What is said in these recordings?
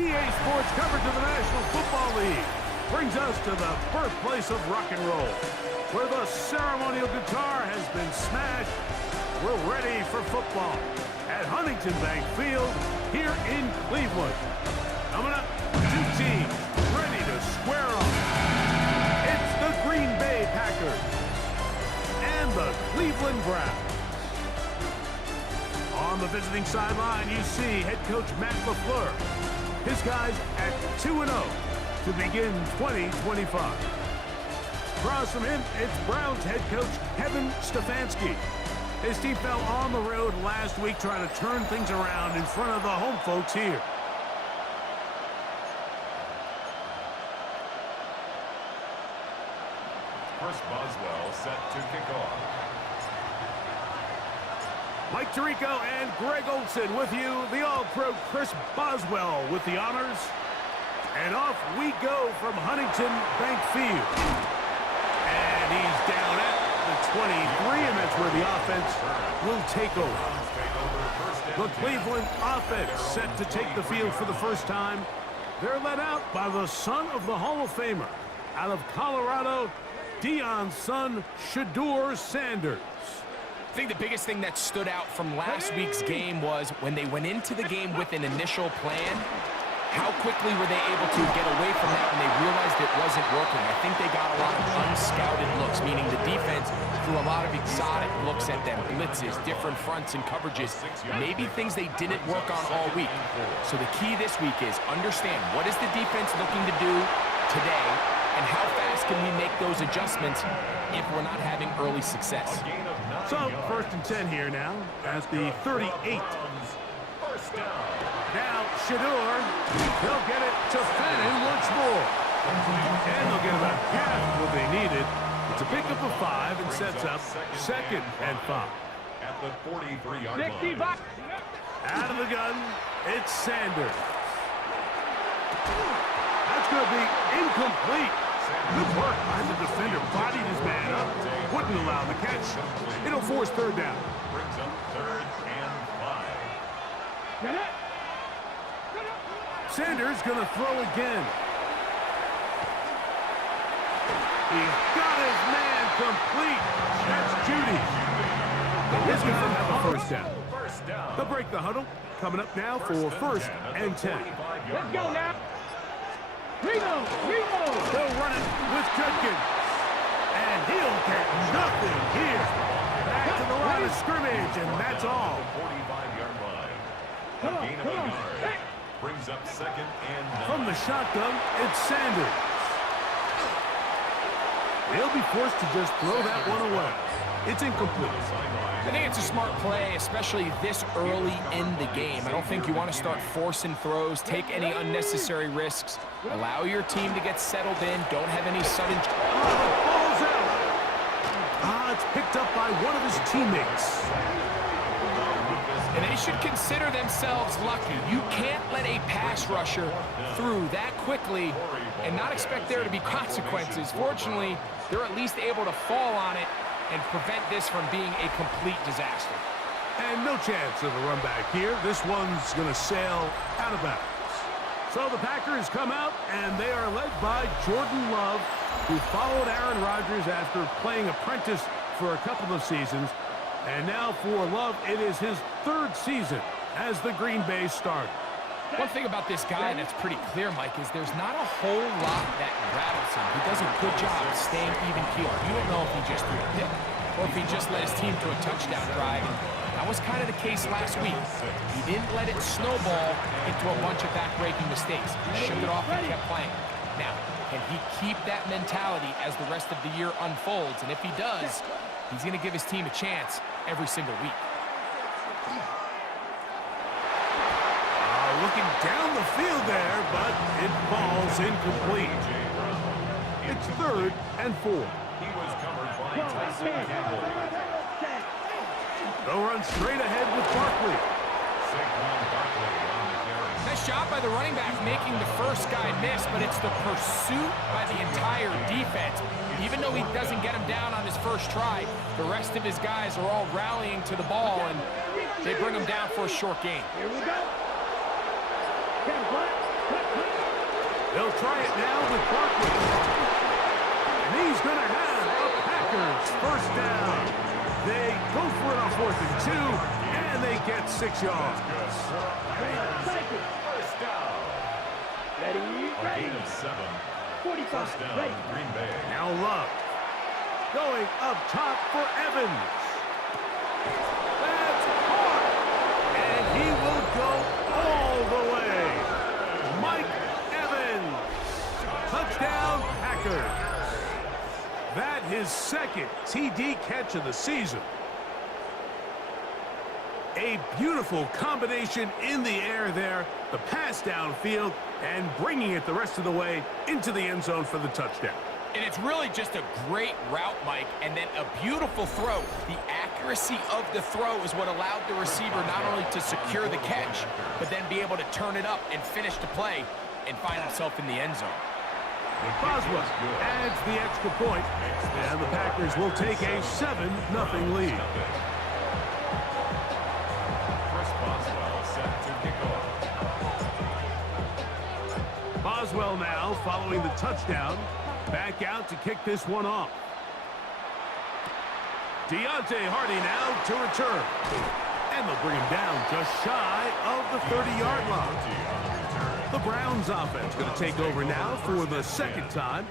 EA Sports coverage of the National Football League brings us to the birthplace of rock and roll, where the ceremonial guitar has been smashed. We're ready for football at Huntington Bank Field here in Cleveland. Coming up, two teams ready to square off. It's the Green Bay Packers and the Cleveland Browns. On the visiting sideline, you see head coach Matt LaFleur. His guys at 2-0 to begin 2025. Across from him, it's Browns head coach Kevin Stefanski. His team fell on the road last week trying to turn things around in front of the home folks here. Boswell set to kick off. Mike Tirico and Greg Olson with you. The All-Pro Chris Boswell with the honors. And off we go from Huntington Bank Field. And he's down at the 23, and that's where the offense will take over. The Cleveland offense set to take the field for the first time. They're led out by the son of the Hall of Famer out of Colorado, Deion's son, Shedeur Sanders. I think the biggest thing that stood out from last week's game was when they went into the game with an initial plan, how quickly were they able to get away from that when they realized it wasn't working. I think they got a lot of unscouted looks, meaning the defense threw a lot of exotic looks at them, blitzes, different fronts and coverages, maybe things they didn't work on all week. So the key this week is understand what is the defense looking to do today, and how fast can we make those adjustments if we're not having early success. So, 1st and 10 here now at the 38. Now, Shedeur, they'll get it to Fannin once more. And they'll get about half what they needed. It's a pickup of 5 and sets up 2nd and 5. At the 43-yard line. Out of the gun, it's Sanders. That's going to be incomplete. Good work by the defender. Bodied his man up. Wouldn't allow the catch. It'll force 3rd down. Brings up 3rd and 5. Sanders going to throw again. He's got his man complete. That's Judy. He's going to have a 1st down. They'll break the huddle. Coming up now for 1st and 10. Let's go now. They'll run it with Judkins. And he'll get nothing here. Back to the line of scrimmage, and that's all. 45-yard line. Gain of a yard. Brings up 2nd and 9. From the shotgun, it's Sanders. They'll be forced to just throw that one away. It's incomplete. I think it's a smart play, especially this early in the game. I don't think you want to start forcing throws, take any unnecessary risks. Allow your team to get settled in. Don't have any sudden... Ball's out. It's picked up by one of his teammates. And they should consider themselves lucky. You can't let a pass rusher through that quickly and not expect there to be consequences. Fortunately, they're at least able to fall on it and prevent this from being a complete disaster. And no chance of a run back here. This one's going to sail out of bounds. So the Packers come out, and they are led by Jordan Love, who followed Aaron Rodgers after playing apprentice for a couple of seasons. And now for Love, it is his 3rd season as the Green Bay starter. One thing about this guy that's pretty clear, Mike, is there's not a whole lot that rattles him. He does a good job staying even keel. You don't know if he just threw a pick or if he just led his team to a touchdown drive. And that was kind of the case last week. He didn't let it snowball into a bunch of back-breaking mistakes. He shook it off and kept playing. Now, can he keep that mentality as the rest of the year unfolds? And if he does, he's going to give his team a chance every single week. Looking down the field there, but it falls incomplete. It's 3rd and 4. He was covered by Tyson Campbell. They'll run straight ahead with Barkley. Saquon Barkley on the carry. Nice job by the running back making the first guy miss, but it's the pursuit by the entire defense. Even though he doesn't get him down on his first try, the rest of his guys are all rallying to the ball, and they bring him down for a short gain. Here we go. They'll try it now with Barkley. And he's going to have a Packers first down. They go for it on 4th and 2, and they get 6 yards. First down. Ready. Gain of 7. 45. First down, Ready. Green Bay. Now Love. Going up top for Evans. That's caught. And he will go all the way. Mike Evans. Touchdown, Packers. That his second TD catch of the season. A beautiful combination in the air there. The pass downfield and bringing it the rest of the way into the end zone for the touchdown. And it's really just a great route, Mike, and then a beautiful throw. The accuracy of the throw is what allowed the receiver not only to secure the catch, but then be able to turn it up and finish the play and find himself in the end zone. Boswell adds the extra point, and the Packers will take a 7-0 lead. Chris Boswell set to kick off. Boswell now following the touchdown. Back out to kick this one off. Deontay Hardy now to return. And they'll bring him down just shy of the 30-yard line. The Browns offense going to take over now for the second time.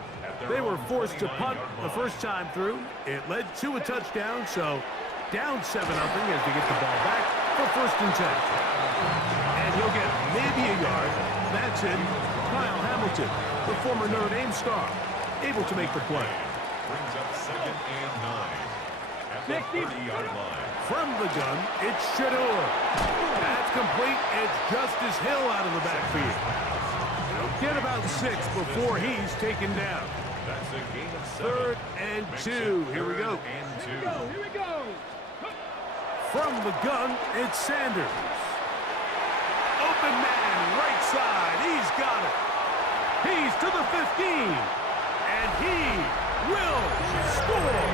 They were forced to punt the first time through. It led to a touchdown, so down 7-0 as they get the ball back for 1st and 10. And he'll get maybe a yard. That's it. Kyle Hamilton, the former Notre Dame star, able to make the play. Brings up 2nd and 9 at the 30-yard line. From the gun, it's Shedeur. That's complete. It's Justice Hill out of the backfield. They'll get about 6 before he's taken down. That's a gain of 7. 3rd and 2. Here we go. Here we go. From the gun, it's Sanders. Open man, right side. He's got it. He's to the 15. And he will score.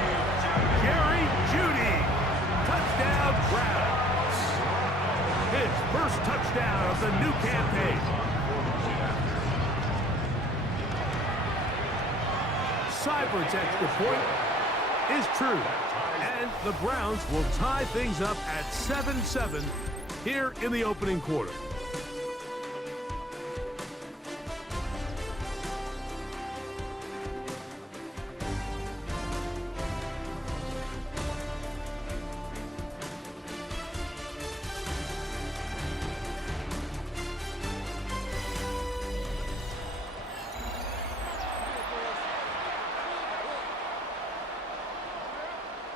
Jerry Jeudy. Touchdown, Browns. His first touchdown of the new campaign. Seibert's extra point is true. And the Browns will tie things up at 7-7 here in the opening quarter.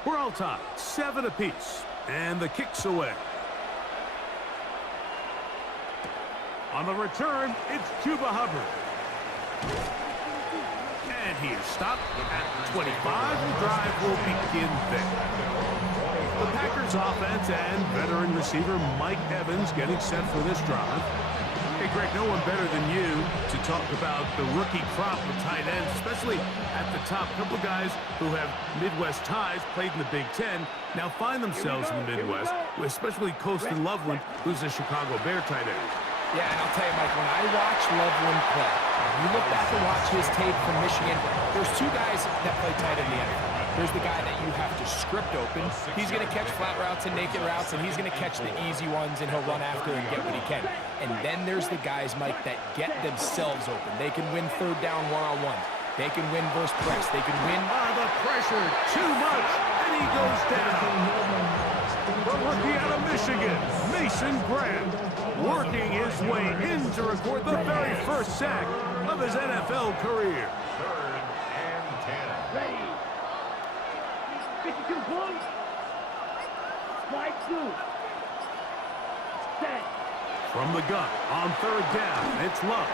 We're all tied, 7 apiece, and the kick's away. On the return, it's Chuba Hubbard. And he is stopped at 25. The drive will begin there. The Packers offense and veteran receiver Mike Evans getting set for this drive. Hey, Greg, no one better than you to talk about the rookie crop of tight ends, especially at the top. A couple of guys who have Midwest ties, played in the Big Ten, now find themselves in the Midwest, especially Colston Loveland, who's a Chicago Bear tight end. Yeah, and I'll tell you, Mike, when I watch Loveland play, you look back and watch his tape from Michigan, there's 2 guys that play tight in the NFL. There's the guy that you have to script open. He's going to catch flat routes and naked routes, and he's going to catch the easy ones, and he'll run after and get what he can. And then there's the guys, Mike, that get themselves open. They can win 3rd down one-on-ones. They can win versus press. They can win. The pressure, too much, and he goes down. The rookie out of Michigan, Mason Graham, working his way in to record the very first sack of his NFL career. 3rd and 10. Ready. 52 points. Strike 2. Set. From the gun, on 3rd down, it's Love.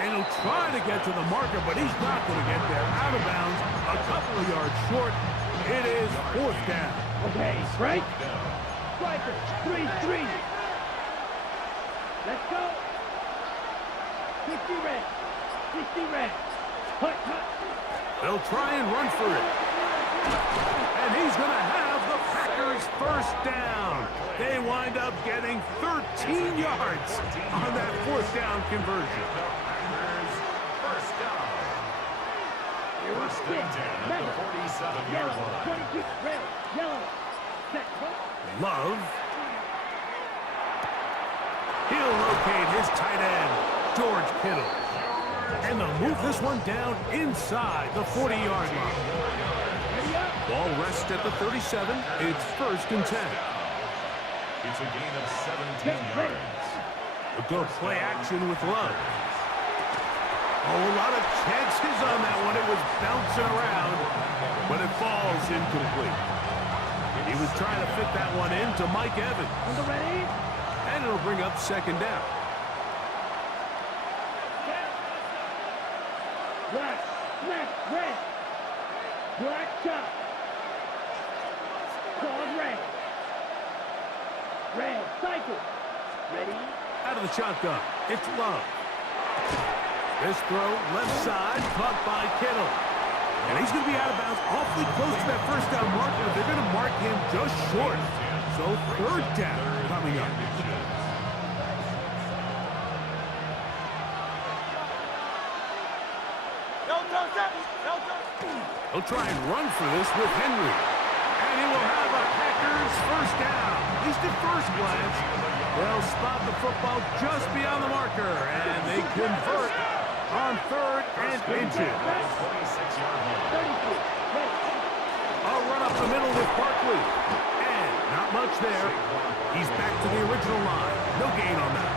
And he'll try to get to the marker, but he's not going to get there. Out of bounds, a couple of yards short. It is 4th down. Okay, strike. Striker, 3-3. Let's go. 50 red. 60 red. Hut, hut. They'll try and run for it. And he's going to have the Packers first down. They wind up getting 13 yards on that fourth down conversion. First down. First and 10 at the 47-yard line. 22, red, yellow, set, Love. He'll locate his tight end, George Kittle. And they'll move this one down inside the 40-yard line. Ball rests at the 37. It's first and 10. It's a gain of 17 yards. We'll go play action with Love. Oh, a lot of chances on that one. It was bouncing around, but it falls incomplete. He was trying to fit that one into Mike Evans. ready? And it'll bring up second down. Black, left, red. Black top. Called red. Red, cycle. Ready? Out of the shotgun, it's Love. This throw, left side, caught by Kittle. And he's going to be out of bounds awfully close to that first down marker. They're going to mark him just short. So third down coming up. He'll try and run for this with Henry. And he will have a Packers first down. At least at first glance, they'll spot the football just beyond the marker. And they convert on third and inches. I'll run up the middle with Barkley. And not much there. He's back to the original line. No gain on that.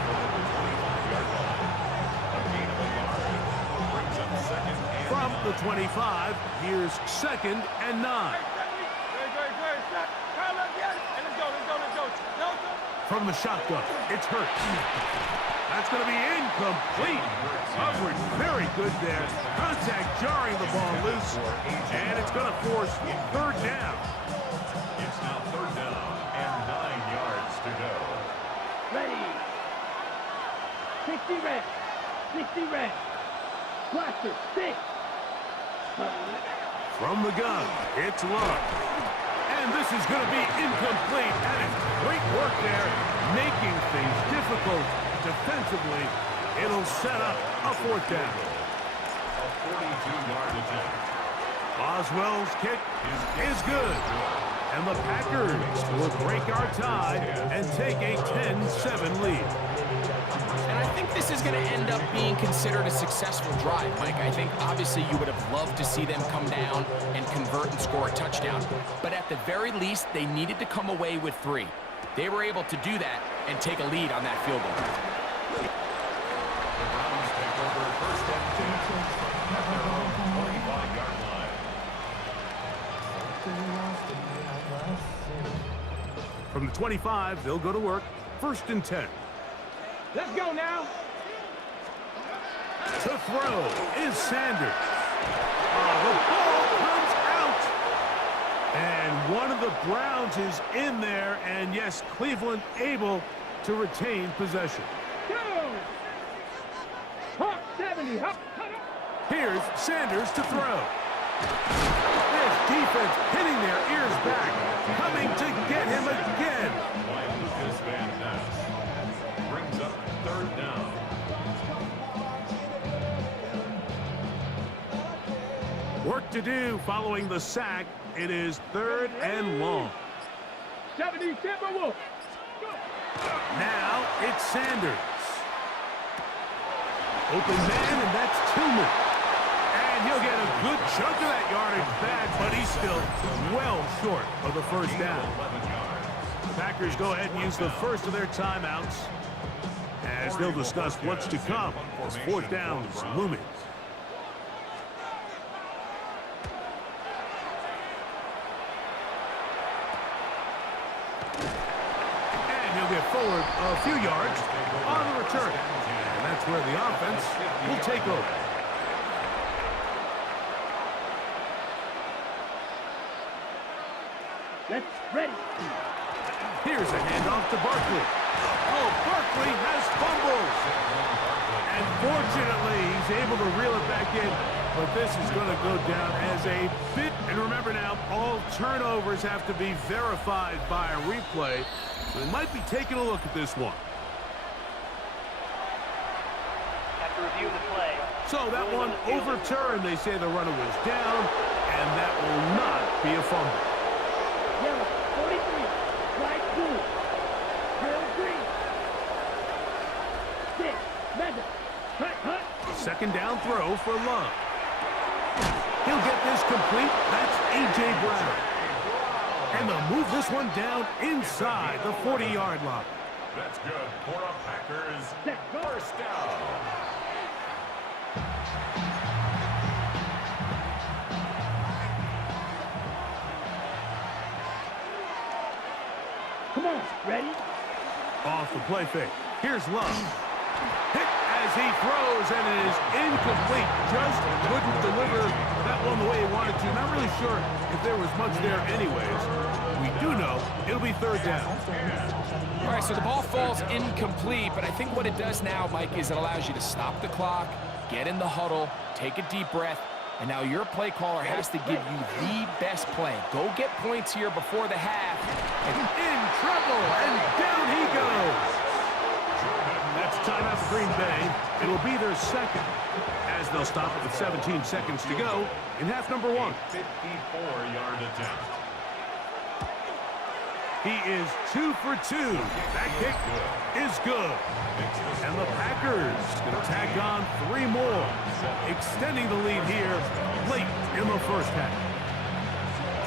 From the 25, here's second and 9. From the shotgun, it's Hurts. That's going to be incomplete. Hubbard, very good there. Contact jarring the ball loose. And it's going to force third down. It's now third down and 9 yards to go. Ready. 60 red. 60 red. Blaster, 6. From the gun, it's Love. And this is going to be incomplete. That is great work there, making things difficult defensively. It'll set up a fourth down. A 42-yard attempt. Boswell's kick is good. And the Packers will break our tie and take a 10-7 lead. And I think this is going to end up being considered a successful drive, Mike. I think obviously you would have loved to see them come down and convert and score a touchdown. But at the very least, they needed to come away with 3. They were able to do that and take a lead on that field goal. The Browns take over first and 10 at their own 45-yard line. From the 25, they'll go to work. First and 10. Let's go now. To throw is Sanders. The ball comes out. And one of the Browns is in there. And yes, Cleveland able to retain possession. Go. Hop 70. Hop. Here's Sanders to throw. This defense hitting their ears back. Coming to get him again. By Lucas Van Ness. Brings up third down. Work to do following the sack. It is third and long. 70 Timberwolves. Now it's Sanders. Open man, and that's Tillman. And he'll get a good chunk of that yardage back, but he's still well short of the first down. The Packers go ahead and use the first of their timeouts as they'll discuss what's to come as fourth down is looming. And he'll get forward a few yards on the return. And that's where the offense will take over. Let's ready. Here's a handoff to Barkley. Oh, Barkley has fumbles. And fortunately, he's able to reel it back in. But this is going to go down as a bit. And remember now, all turnovers have to be verified by a replay. So they might be taking a look at this one. After reviewing the play. So that one overturned. They say the runner was down, and that will not be a fumble. Yellow, 43, right blue, trail green. 6, Mender, cut. Second down throw for Love. He'll get this complete. That's A.J. Brown. And they'll move this one down inside the 40-yard line. That's good for a Packers first down. Come on, ready? Off the play fake. Here's Love. Hit as he throws, and it is incomplete. Just couldn't deliver that one the way he wanted to. Not really sure if there was much there anyways. We do know it'll be third down. All right, so the ball falls incomplete, but I think what it does now, Mike, is it allows you to stop the clock, get in the huddle, take a deep breath, and now your play caller has to give you the best play. Go get points here before the half. And in trouble, and down he goes. That's timeout for Green Bay. It'll be their second, as they'll stop it with 17 seconds to go in half number 1. 54-yard attempt. He is 2 for 2. That kick is good. And the Packers going to tack on 3 more, extending the lead here late in the first half.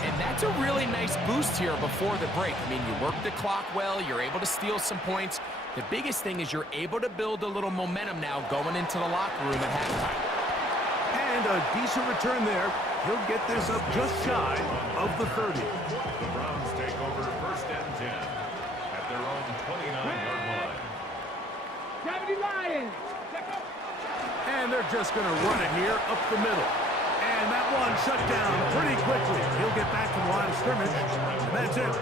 And that's a really nice boost here before the break. I mean, you work the clock well, you're able to steal some points. The biggest thing is you're able to build a little momentum now going into the locker room at halftime. And a decent return there. He'll get this up just shy of the 30. The Browns take over first and 10 at their own 29-yard line. Gravity Lions. And they're just going to run it here up the middle. And that one shut down pretty quickly. He'll get back to the line of scrimmage, and that's it.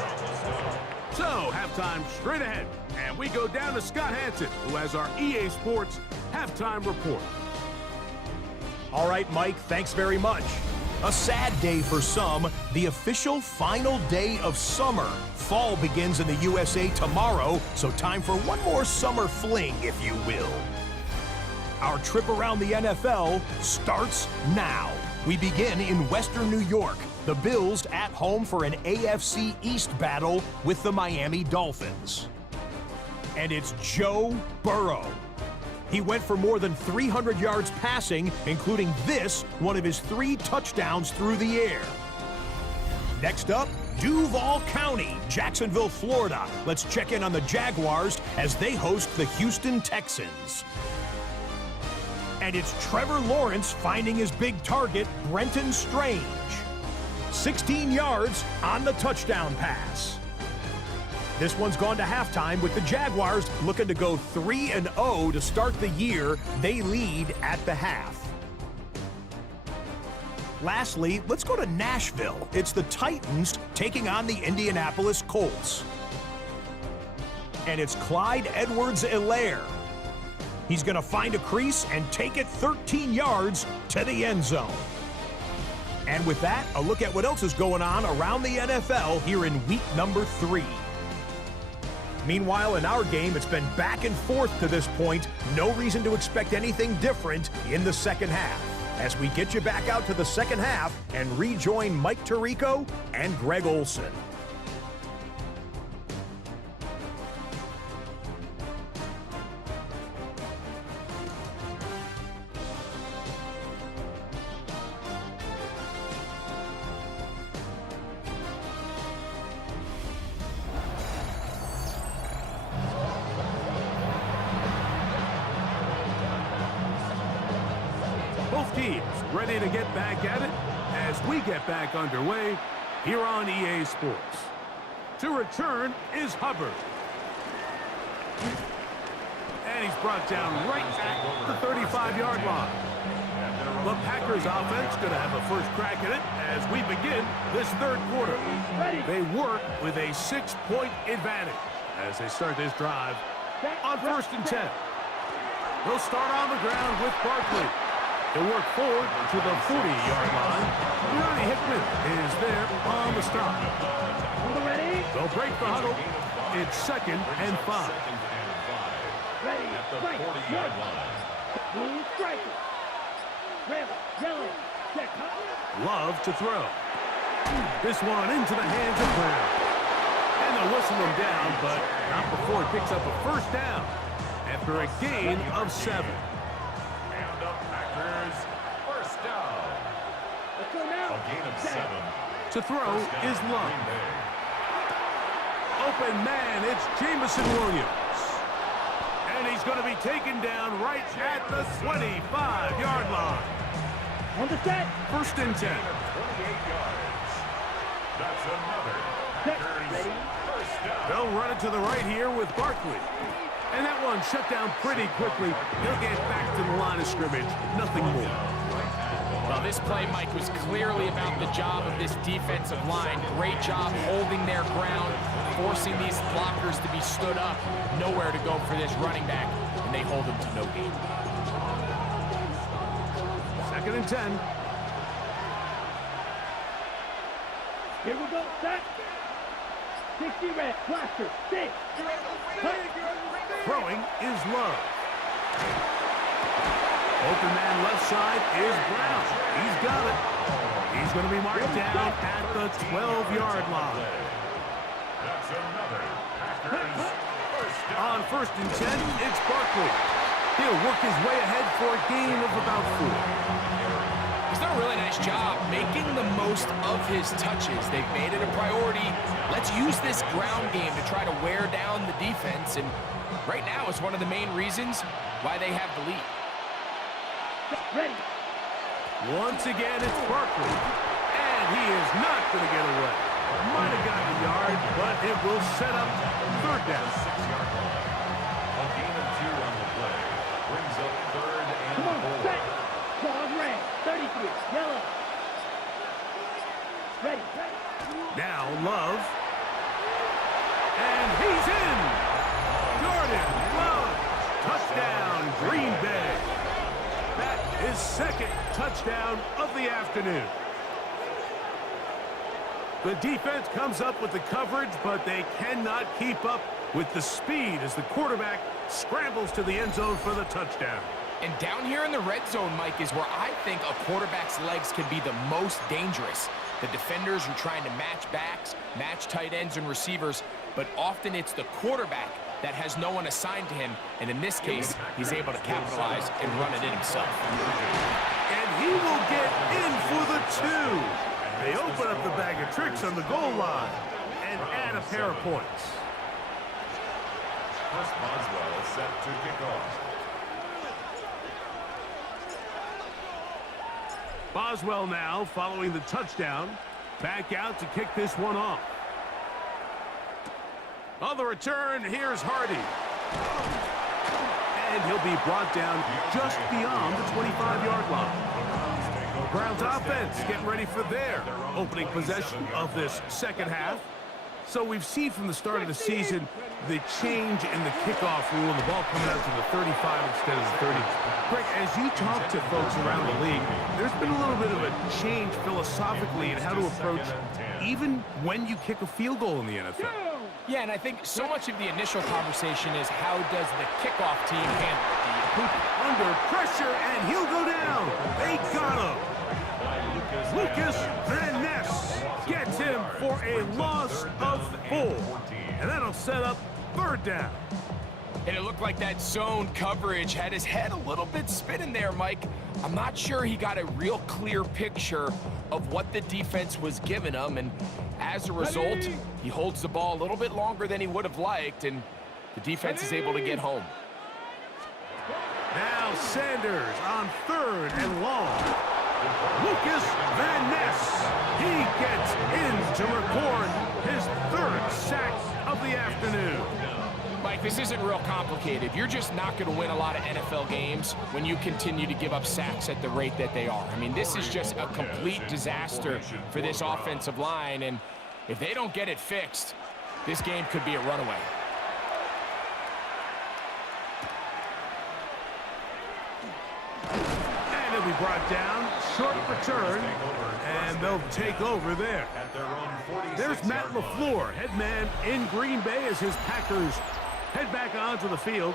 So, halftime straight ahead. And we go down to Scott Hansen, who has our EA Sports halftime report. All right, Mike, thanks very much. A sad day for some, the official final day of summer. Fall begins in the USA tomorrow, so time for one more summer fling, if you will. Our trip around the NFL starts now. We begin in Western New York. The Bills at home for an AFC East battle with the Miami Dolphins. And it's Joe Burrow. He went for more than 300 yards passing, including this, one of his 3 touchdowns through the air. Next up, Duval County, Jacksonville, Florida. Let's check in on the Jaguars as they host the Houston Texans. And it's Trevor Lawrence finding his big target, Brenton Strange. 16 yards on the touchdown pass. This one's gone to halftime with the Jaguars looking to go 3-0 to start the year. They lead at the half. Lastly, let's go to Nashville. It's the Titans taking on the Indianapolis Colts. And it's Clyde Edwards-Helaire. He's going to find a crease and take it 13 yards to the end zone. And with that, a look at what else is going on around the NFL here in week number 3. Meanwhile, in our game, it's been back and forth to this point. No reason to expect anything different in the second half. As we get you back out to the second half and rejoin Mike Tirico and Greg Olson. Both teams ready to get back at it as we get back underway here on EA Sports. To return is Hubbard. And he's brought down right at the 35-yard line. The Packers offense going to have a first crack at it as we begin this third quarter. They work with a 6-point advantage as they start this drive on 1st and 10. They'll start on the ground with Barkley. They'll work forward to the 40-yard line. Ronnie Hickman is there on the stop. They'll break the huddle. It's 2nd and 5. Ready, At the strike, 40-yard line. blue striker. Jalen, check, Love to throw. This one into the hands of Brown. And they'll whistle him down, but not before he picks up a 1st down after a gain of 7. And up Packers. 1st down. let's go now. A gain of 7. To throw First down, is Love. Green Bay. Open man, it's Jameson Williams. And he's going to be taken down right at the 25-yard line. On the set. 1st and 10. 28 yards. That's another Set, Packers ready. 1st down. They'll run it to the right here with Barkley. And that one shut down pretty quickly. He'll get back to the line of scrimmage. Nothing more. Well, this play, Mike, was clearly about the job of this defensive line. Great job holding their ground, forcing these blockers to be stood up. Nowhere to go for this running back, and they hold him to no gain. 2nd and 10. Here we go, set. 60 red, blaster, 6. Throwing is Love. Open man left side is Brown. He's got it. He's going to be marked down at the 12-yard line. That's another Packers 1st down. On 1st and 10, it's Barkley. He'll work his way ahead for a gain of about 4. He's done a really nice job making the most of his touches. They've made it a priority. Let's use this ground game to try to wear down the defense, and right now it's one of the main reasons why they have the lead. Ready. Once again, it's Barkley. And he is not going to get away. Might have gotten a yard, but it will set up 3rd down. 6-yard line. A gain of 2 on the play. Brings up 3rd and Come on, 4. set. Claws red, 33, yellow. Ready. Now Love. And he's in. Jordan Love. Touchdown, Green Bay. That is 2nd touchdown of the afternoon. The defense comes up with the coverage, but they cannot keep up with the speed as the quarterback scrambles to the end zone for the touchdown. And down here in the red zone, Mike, is where I think a quarterback's legs can be the most dangerous. The defenders are trying to match backs, match tight ends and receivers, but often it's the quarterback that has no one assigned to him, and in this case, he's able to capitalize and run it in himself. And he will get in for the 2. They open up the bag of tricks on the goal line and add a pair of points. Chris Boswell is set to kick off. Boswell now, following the touchdown, back out to kick this one off. On the return, here's Hardy. And he'll be brought down just beyond the 25-yard line. Browns offense getting ready for their opening possession of this 2nd half. So we've seen from the start of the season the change in the kickoff rule and the ball coming out to the 35 instead of the 30. Greg, as you talk to folks around the league, there's been a little bit of a change philosophically in how to approach even when you kick a field goal in the NFL. Yeah, and I think so much of the initial conversation is how does the kickoff team handle it? Do you poop it? Under pressure, and he'll go down. They got him. Lucas Van Ness gets him for a loss of 4. And that'll set up 3rd down. And it looked like that zone coverage had his head a little bit spinning there, Mike. I'm not sure he got a real clear picture of what the defense was giving him, and as a result, he holds the ball a little bit longer than he would have liked, and the defense is able to get home. Now Sanders on 3rd and long. Lucas Van Ness, he gets in to record his 3rd sack of the afternoon. Mike, this isn't real complicated. You're just not going to win a lot of NFL games when you continue to give up sacks at the rate that they are. I mean, this is just a complete disaster for this offensive line, and if they don't get it fixed, this game could be a runaway. be brought down. Short return, and they'll take over there. There's Matt LaFleur, head man in Green Bay as his Packers head back onto the field.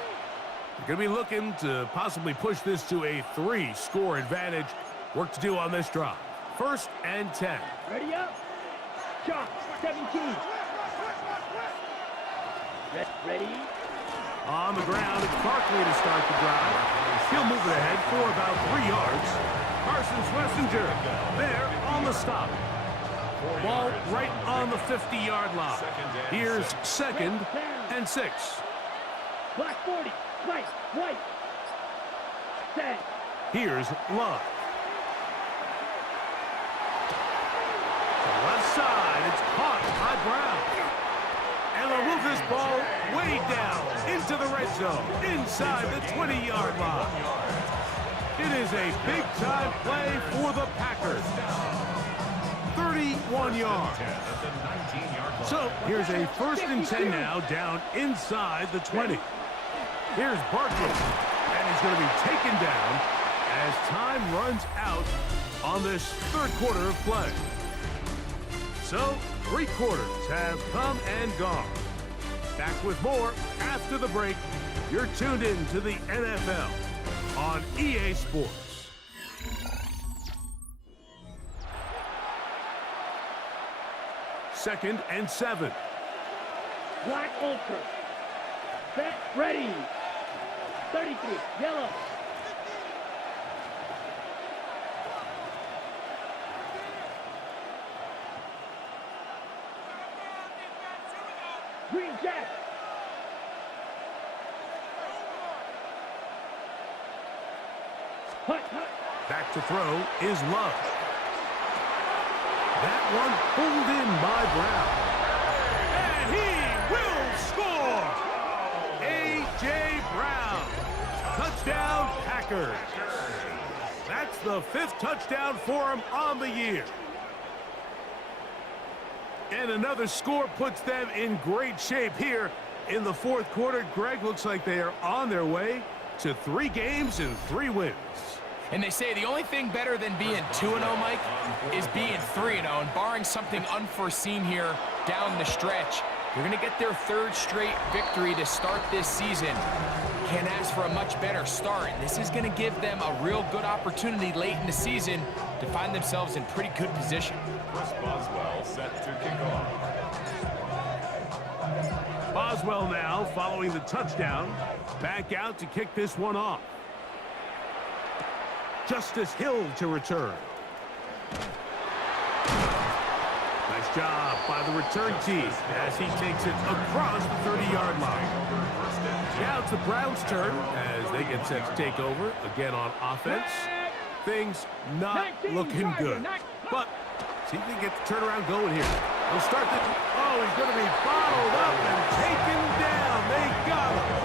They're going to be looking to possibly push this to a 3-score advantage. Work to do on this drive. 1st and 10. Ready up. Shot. 17. Ready. On the ground, it's Barkley to start the drive. He'll move it ahead for about 3 yards. Parsons Messenger there on the stop. Ball right on the 50-yard line. Here's 2nd and 6. Black 40. White. Set. Here's Love. Left side, it's caught by Brown. And they'll move this ball way down into the red zone, inside the 20-yard line. It is a big-time play for the Packers. 31 yards. So here's a 1st and 10 now, down inside the 20. Here's Barkley, and he's going to be taken down as time runs out on this 3rd quarter of play. So, 3 quarters have come and gone. Back with more after the break. You're tuned in to the NFL on EA Sports. Second and 7. Black Ultra. Set. Ready. 33. Yellow. Green Jack. Hut. Back to throw is Love. That one pulled in by Brown. And he will score! A.J. Brown. Touchdown, Packers. That's the 5th touchdown for him on the year. And another score puts them in great shape here in the 4th quarter. Greg, looks like they are on their way to 3 games and 3 wins. And they say the only thing better than being 2-0, Mike, is being 3-0. And barring something unforeseen here down the stretch, they're going to get their 3rd straight victory to start this season. Can't ask for a much better start. This is going to give them a real good opportunity late in the season to find themselves in pretty good position. Chris Boswell set to kick off. Boswell now following the touchdown. Back out to kick this one off. Justice Hill to return. Nice job by the return team as he takes it across the 30-yard line. Now it's the Browns' turn as they get set to take over again on offense. Things not looking good. But see if they can get the turnaround going here. They'll start the... Oh, he's going to be bottled up and taken down. They got him.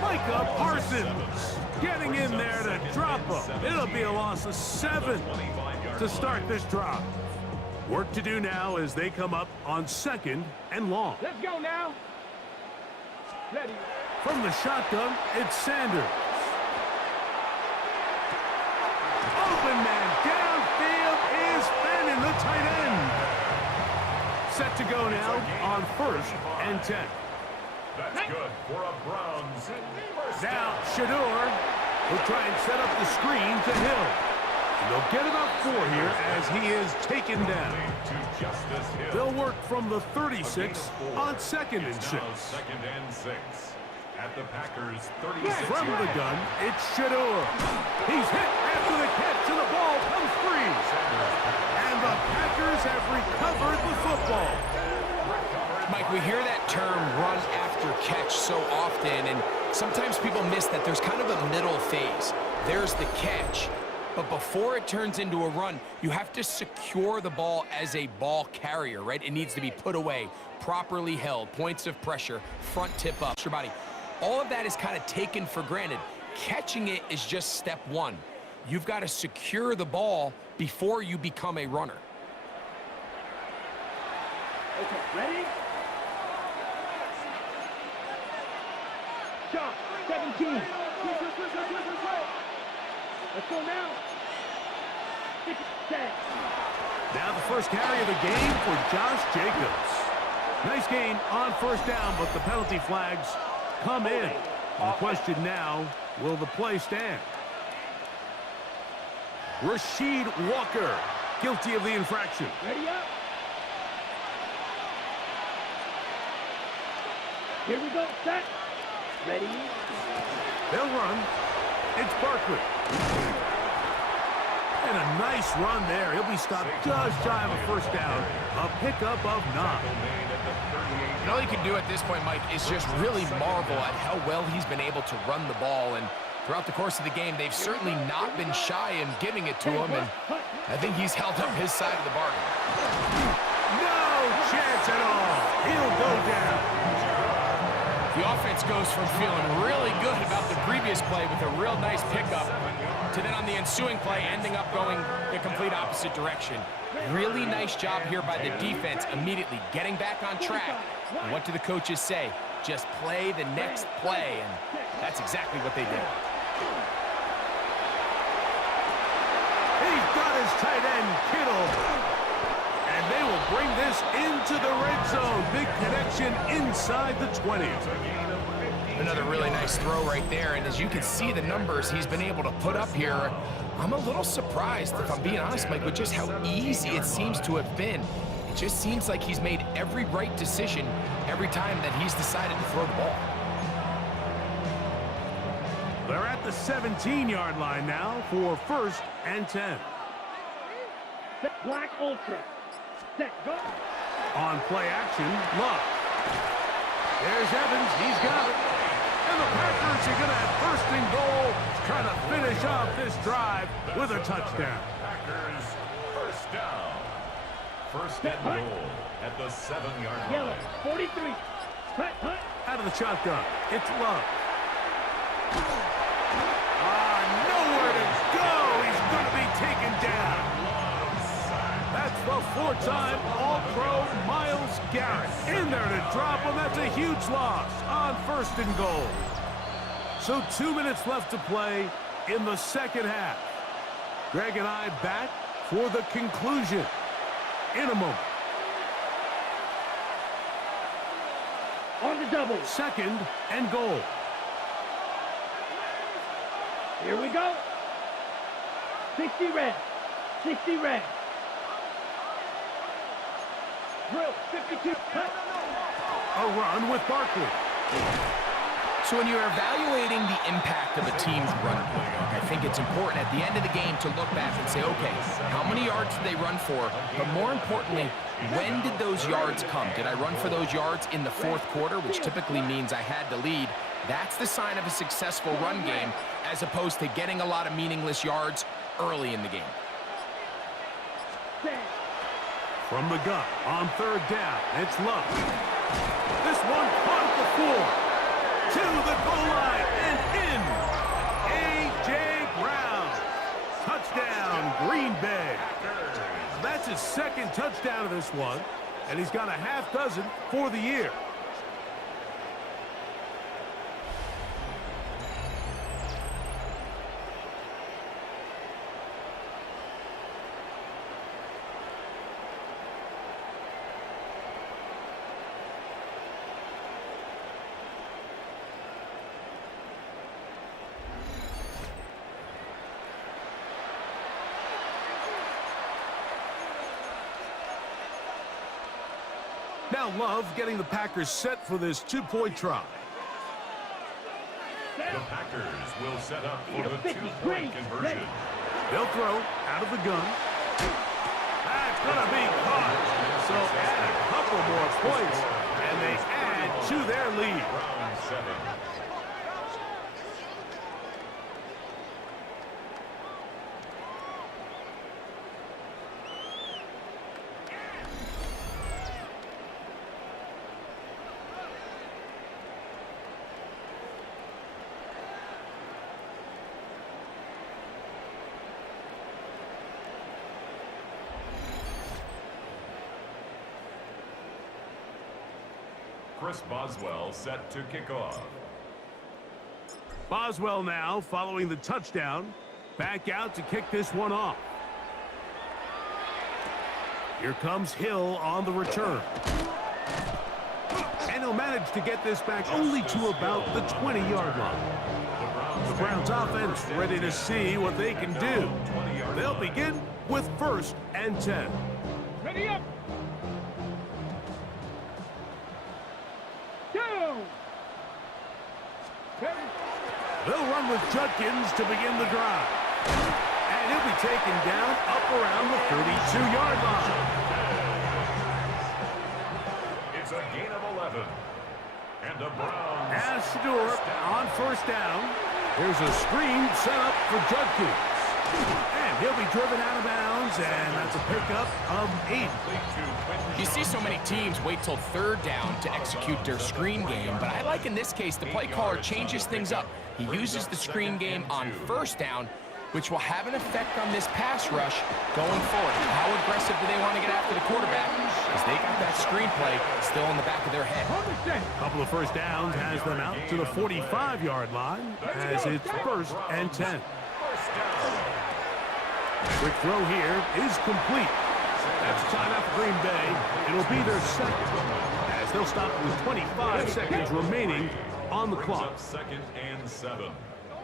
Micah Parsons getting in there to drop him. It'll be a loss of 7 to start this drive. Work to do now as they come up on 2nd and long. Let's go now. Ready. From the shotgun, it's Sanders. Open man downfield is Fannin, the tight end. Set to go now on 1st and 10. That's good for a Browns. Now Shedeur will try and set up the screen to Hill. And they'll get enough 4 here as he is taken down. They'll work from the 36 on 2nd and 6. 2nd and 6. At the Packers 36. From the gun, it's Shedeur. He's hit after the catch and the ball comes free. And the Packers have recovered the football. Mike, we hear that term run after catch so often, and sometimes people miss that there's kind of a middle phase. There's the catch, but before it turns into a run, you have to secure the ball as a ball carrier, right? It needs to be put away, properly held, points of pressure, front tip up, your body. All of that is kind of taken for granted. Catching it is just step 1. You've got to secure the ball before you become a runner. Okay, ready? Shot, 17. Let's go now. Set. Now the first carry of the game for Josh Jacobs. Nice gain on first down, but the penalty flags come in. The question now, will the play stand? Rasheed Walker, guilty of the infraction. Ready up. Here we go. Set. Ready. They'll run. It's Barkley. And a nice run there. He'll be stopped just shy of a first down. A pickup of 9. And all you can do at this point, Mike, is just really marvel at how well he's been able to run the ball. And throughout the course of the game, they've certainly not been shy in giving it to him. And I think he's held up his side of the bargain. No chance at all. He'll go down. The offense goes from feeling really good about the previous play with a real nice pickup to then on the ensuing play ending up going the complete opposite direction. Really nice job here by the defense immediately getting back on track. And what do the coaches say? Just play the next play, and that's exactly what they did. He's got his tight end, Kittle. And they will bring this into the red zone. Big connection inside the 20. Another really nice throw right there, and as you can see the numbers he's been able to put up here, I'm a little surprised, if I'm being honest, Mike, with just how easy it seems to have been. It just seems like he's made every right decision every time that he's decided to throw the ball. They're at the 17-yard line now for 1st and 10. Black Ultra. Set. Go. On play action, Love. There's Evans. He's got it. And the Packers are going to have 1st and goal, trying to finish off this drive with a touchdown. Packers, 1st down. 1st and goal at the 7-yard line. Yellow. 43. Hunt. Out of the shotgun, it's Love. Nowhere to go. He's going to be taken down. That's the 4-time All-Pro Myles Garrett. In there to drop him. That's a huge loss on 1st and goal. So 2 minutes left to play in the second half. Greg and I back for the conclusion in a moment. On the double. 2nd and goal. Here we go. 60 red. 60 red. Drill. 52. Cut. A run with Barkley. So when you're evaluating the impact of a team's run play, I think it's important at the end of the game to look back and say, okay, how many yards did they run for? But more importantly, when did those yards come? Did I run for those yards in the 4th quarter, which typically means I had the lead? That's the sign of a successful run game, as opposed to getting a lot of meaningless yards early in the game. From the gun on 3rd down, it's Love. This one caught at the 4. To the goal line and in. A.J. Brown. Touchdown, Green Bay. That's his 2nd touchdown of this one, and he's got a half dozen for the year. Now Love getting the Packers set for this 2-point try. The Packers will set up for the 2-point conversion. They'll throw out of the gun. That's going to be caught. So add a couple more points, and they add to their lead. Round 7. Chris Boswell set to kick off. Boswell now following the touchdown Back out to kick this one off. Here comes Hill on the return. And he'll manage to get this back only to about the 20-yard line. The Browns offense ready to see what they can do. They'll begin with 1st and 10. Ready up. Go. They'll run with Judkins to begin the drive. And he'll be taken down up around the 32-yard line. It's a gain of 11. And the Browns. As Shedeur on 1st down. Here's a screen set up for Judkins. And he'll be driven out of bounds, and that's a pickup of 8. You see so many teams wait till 3rd down to execute their screen game, but I like in this case the play caller changes things up. He uses the screen game on 1st down, which will have an effect on this pass rush going forward. How aggressive do they want to get after the quarterback? Because they got that screenplay still in the back of their head. A couple of 1st downs has them out to the 45-yard line as it's 1st and 10. Quick throw here is complete. That's a timeout for Green Bay. It'll be their 2nd as they'll stop with 25 seconds remaining on the clock. 2nd and 7.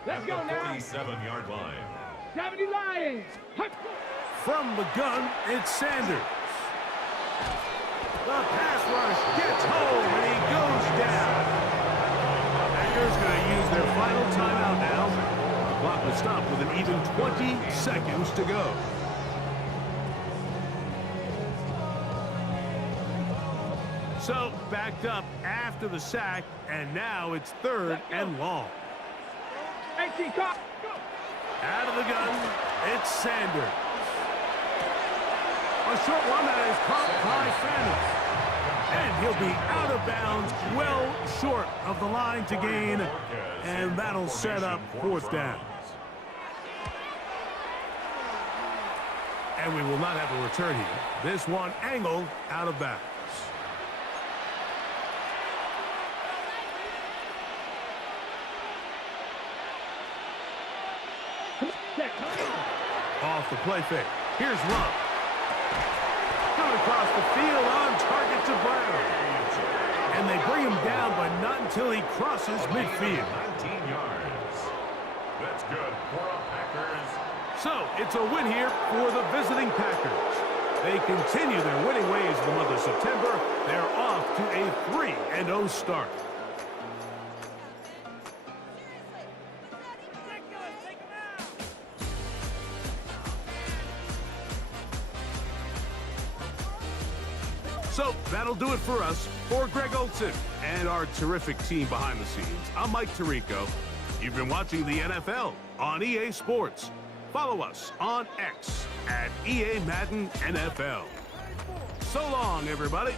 Let's go now. 47-yard line. 70 Lions. From the gun, it's Sanders. The pass rush gets home, and he goes down. Packers going to use their final timeout now. The clock will stop with an even 20 seconds to go. So, backed up after the sack, and now it's 3rd and long. Out of the gun, it's Sanders. A short one that is caught by Sanders. And he'll be out of bounds, well short of the line to gain, and that'll set up 4th down. And we will not have a return here. This one angled out of bounds. Off the play fake. Here's Love. Coming across the field on target to Brown. And they bring him down, but not until he crosses midfield. 19 yards. That's good for the Packers. So, it's a win here for the visiting Packers. They continue their winning ways in the month of September. They're off to a 3-0 start. So, that'll do it for us. For Greg Olson and our terrific team behind the scenes, I'm Mike Tirico. You've been watching the NFL on EA Sports. Follow us on X at EA Madden NFL. So long, everybody.